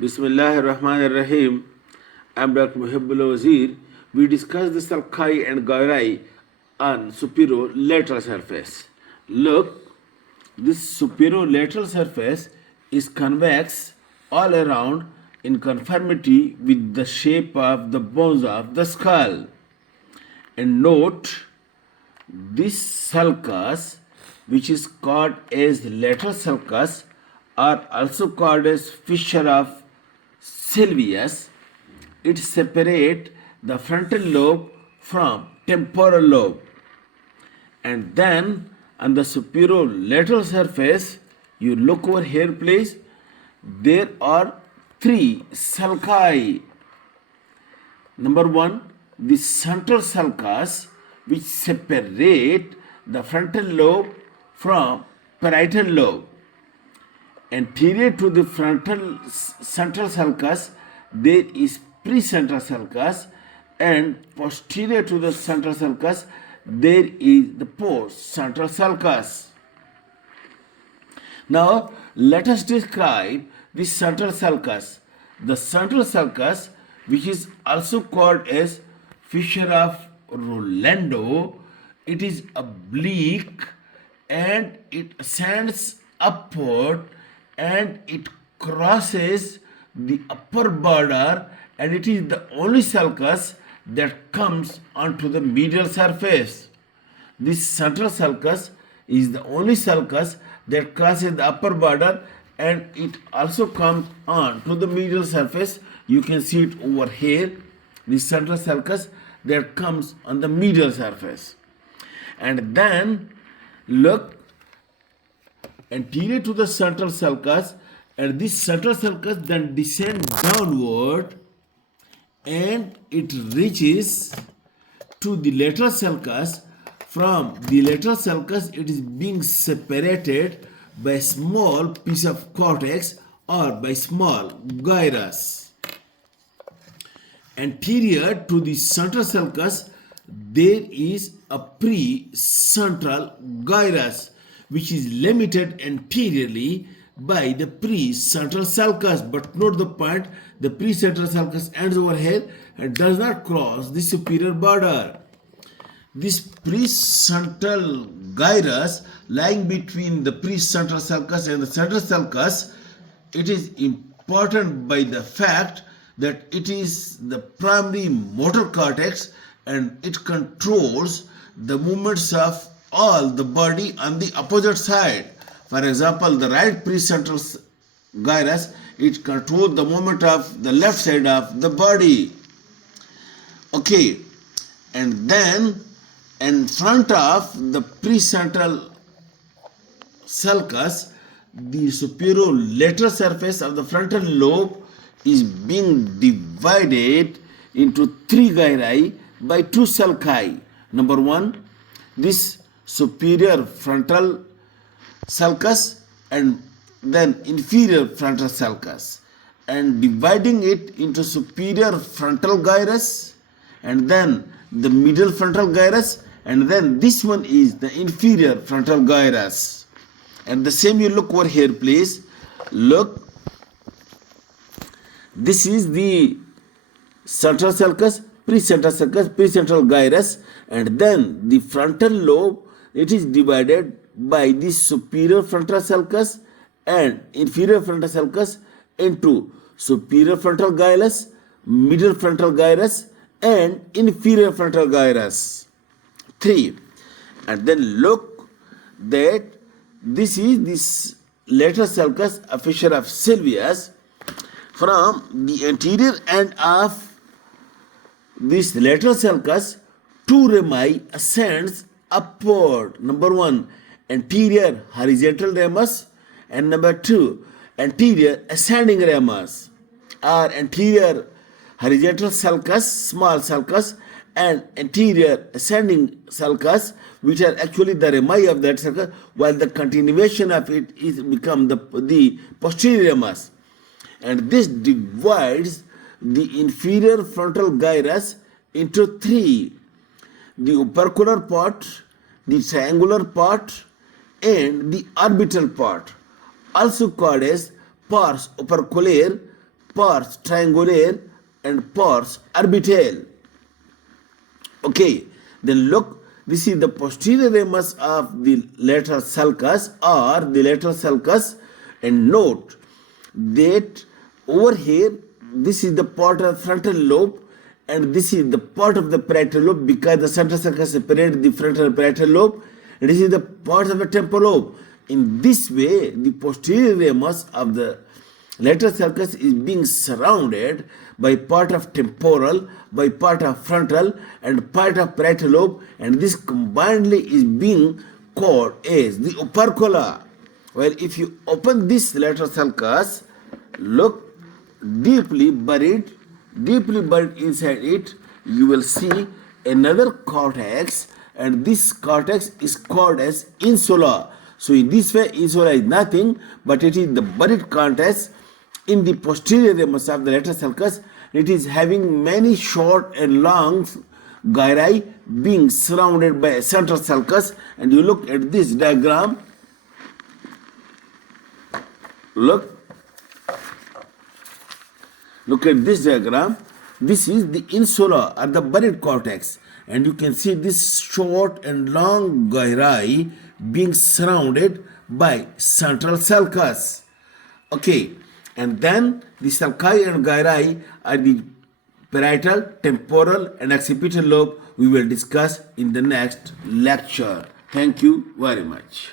Bismillahir Rahmanir Rahim. I'm Dr. Mohibullah Wazir. We discuss the sulci and gyri on superolateral surface. Look, this superolateral surface is convex all around in conformity with the shape of the bones of the skull. And note, this sulcus, which is called as lateral sulcus, are also called as fissure of Sylvius. It separates the frontal lobe from temporal lobe. And then on the superolateral surface, you look over here please, there are three sulci. Number one, the central sulcus, which separate the frontal lobe from parietal lobe. Anterior to the central sulcus, there is precentral sulcus, and posterior to the central sulcus, there is the postcentral sulcus. Now, let us describe the central sulcus. The central sulcus, which is also called as fissure of Rolando, it is oblique and it ascends upward and it crosses the upper border, and it is the only sulcus that comes onto the medial surface. This central sulcus is the only sulcus that crosses the upper border and it also comes on to the medial surface. You can see it over here, the central sulcus that comes on the medial surface. And then look, anterior to the central sulcus, and this central sulcus then descends downward and it reaches to the lateral sulcus. From the lateral sulcus, it is being separated by a small piece of cortex or by small gyrus. Anterior to the central sulcus, there is a precentral gyrus, which is limited anteriorly by the precentral sulcus. But note the point, the precentral sulcus ends over here and does not cross the superior border. This precentral gyrus lying between the precentral sulcus and the central sulcus, it is important by the fact that it is the primary motor cortex and it controls the movements of all the body on the opposite side. For example, the right precentral gyrus, it controls the movement of the left side of the body. Okay, and then in front of the precentral sulcus, the superolateral surface of the frontal lobe is being divided into three gyri by two sulci. Number one, this superior frontal sulcus and then inferior frontal sulcus, and dividing it into superior frontal gyrus and then the middle frontal gyrus, and then this one is the inferior frontal gyrus. And the same, you look over here please. Look, this is the central sulcus, precentral gyrus, and then the frontal lobe, it is divided by the superior frontal sulcus and inferior frontal sulcus into superior frontal gyrus, middle frontal gyrus, and inferior frontal gyrus. 3. And then look that this is this lateral sulcus, a fissure of Sylvius. From the anterior end of this lateral sulcus, two rami ascends upward. Number one, anterior horizontal ramus, and number two, anterior ascending ramus, or anterior horizontal sulcus, small sulcus, and anterior ascending sulcus, which are actually the rami of that sulcus, while the continuation of it is become the posterior ramus. And this divides the inferior frontal gyrus into three: the opercular part, the triangular part, and the orbital part, also called as pars operculaire, pars triangulaire and pars orbital. Okay, then look, this is the posterior ramus of the lateral sulcus or the lateral sulcus, and note that over here this is the part of frontal lobe and this is the part of the parietal lobe, because the central sulcus separates the frontal and parietal lobe, and this is the part of the temporal lobe. In this way, the posterior ramus of the lateral sulcus is being surrounded by part of temporal, by part of frontal and part of parietal lobe, and this combinedly is being called as the opercula. Well, if you open this lateral sulcus, look, deeply buried inside it, you will see another cortex, and this cortex is called as insula. So in this way, insula is nothing but it is the buried cortex in the posterior ramus of the lateral sulcus. It is having many short and long gyri being surrounded by a central sulcus. And you look at this diagram. Look at this diagram. This is the insula or the buried cortex, and you can see this short and long gyri being surrounded by central sulcus. Okay, and then the sulci and gyri are the parietal, temporal and occipital lobe. We will discuss in the next lecture. Thank you very much.